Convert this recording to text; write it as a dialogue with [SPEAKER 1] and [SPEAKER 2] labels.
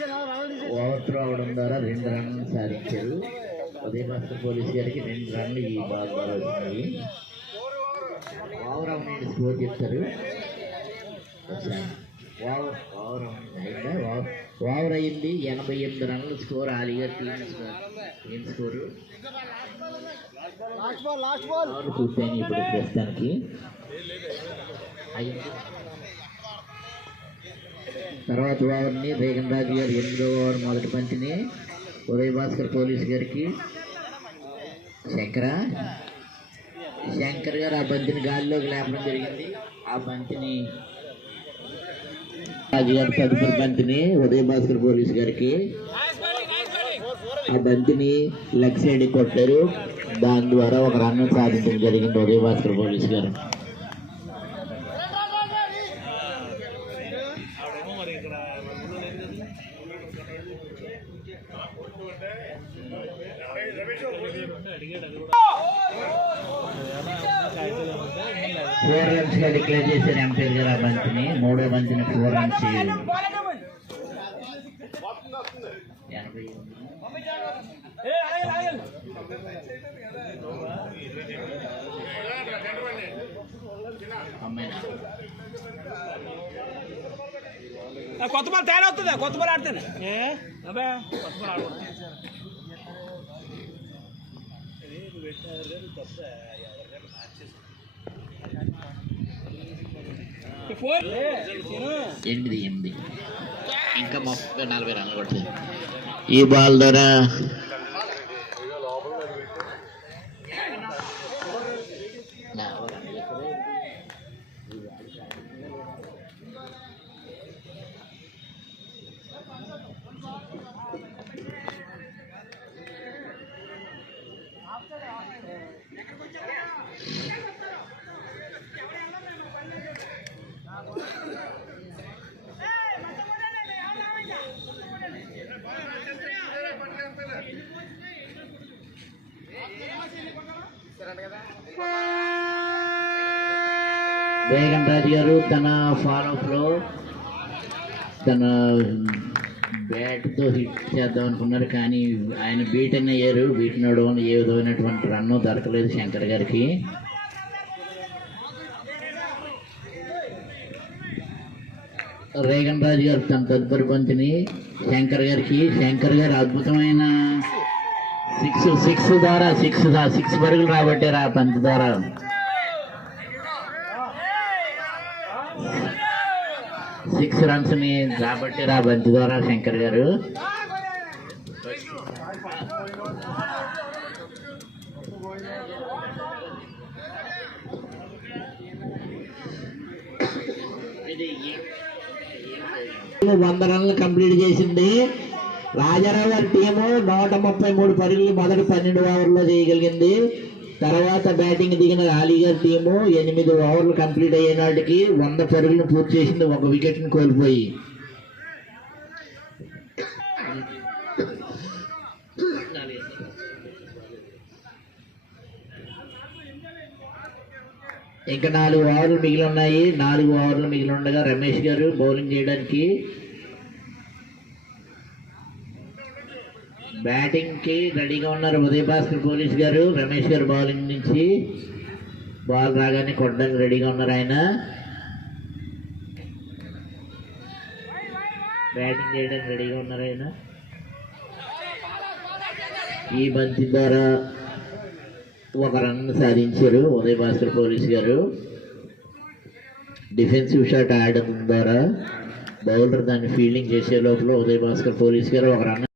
[SPEAKER 1] Over throw అవడం ద్వారా రెండు రన్లు సాధించారు. ఉదయ భాస్కర్ పోలీస్ గారికి రెండు రన్లు ఈ బాల్ ద్వారా వచ్చినాయి ఓవర్ అవునండి స్కోర్ చెప్తారు. ఓవర్ ఓవర్ అయిందా? ఓవర్ ఓవర్ అయింది. ఎనభై ఎనిమిది రన్ల స్కోర్ ఆలిగా టీం స్కోర్ టీం స్కోరు. పూర్తయింది ఇప్పుడు ప్రస్తుతానికి. అయింది. తర్వాత ఓవర్ని రేగన్ రాజు గారు ఎనిమిదో ఓవర్ మొదటి పంచిని ఉదయ్ భాస్కర్ పోలీస్ గారికి. శంకర? శంకర్ గారు ఆ బంతిని గాలిలోకి లేపడం జరిగింది. ఆ బంతిని రాజు గారు తదుపరి బంతిని ఉదయ్ భాస్కర్ పోలీస్ గారికి. ఆ బంతిని లెగ్ సైడ్ కొట్టారు. దాని ద్వారా ఒక రన్ సాధించడం జరిగింది ఉదయ్ భాస్కర్ పోలీస్ గారు. ఫోర్ రన్స్గా డిక్లేర్ చేశారు ఎంపైర్ గారు ఆ బంతిని మూడో బంతిని ఫోర్ రన్స్ ఎనభై అమ్మాయి
[SPEAKER 2] కొత్త బాల్ తయారు అవుతుంది కొత్త బాల్ ఆడుతుంది కొత్త బాల్ ఆడకూడదు ఫోర్
[SPEAKER 1] ఎనిమిది ఎనిమిది ఇంకా ముప్పై నలభై రన్లు కొడుతుంది. ఈ బాల్ ద్వారా వేగన్ రాజు గారు తన ఫాలోలో తన బ్యాట్తో హిట్ చేద్దాం అనుకున్నారు కానీ ఆయన బీటన్ అయ్యారు బీట్ నడవడం ఏ విధమైనటువంటి రన్ను దొరకలేదు శంకర్ గారికి. రేగన్ రాజు గారు తన తదుపరి పంచిని శంకర్ గారికి శంకర్ గారు అద్భుతమైన సిక్స్ సిక్స్ ద్వారా సిక్స్ సిక్స్ పరుగులు రాబట్టారు ఆ పంచ్ ద్వారా. సిక్స్ రన్స్ని రాబట్టారు ఆ బంతి ద్వారా శంకర్ గారు. వంద రన్లు కంప్లీట్ చేసింది. రాజారావు గారి టీము నూట ముప్పై మూడు పరుగులు మొదటి పన్నెండు ఓవర్లో చేయగలిగింది. తర్వాత బ్యాటింగ్ దిగిన అలీ గారి టీము ఎనిమిది ఓవర్లు కంప్లీట్ అయ్యే నాటికి వంద పరుగులను పూర్తి చేసింది. ఒక వికెట్ని కోల్పోయి ఇంకా నాలుగు ఓవర్లు మిగిలి ఉన్నాయి నాలుగు ఓవర్లు మిగిలి ఉండగా రమేష్ గారు బౌలింగ్ చేయడానికి బ్యాటింగ్కి రెడీగా ఉన్నారు ఉదయ భాస్కర్ పోలీస్ గారు. రమేష్ గారు బౌలింగ్ నుంచి బాల్ రాగానే కొట్టడానికి రెడీగా ఉన్నారు ఆయన. బ్యాటింగ్ చేయడానికి రెడీగా ఉన్నారు ఆయన. ఈ బంతి ద్వారా ఒక రన్ సాధించారు. ఉదయ్ భాస్కర్ పోలీస్ గారు. డిఫెన్సివ్ షాట్ ఆడడం ద్వారా బౌలర్ దాన్ని ఫీల్డింగ్ చేసే లోపల ఉదయ్ భాస్కర్ పోలీస్ గారు ఒక రన్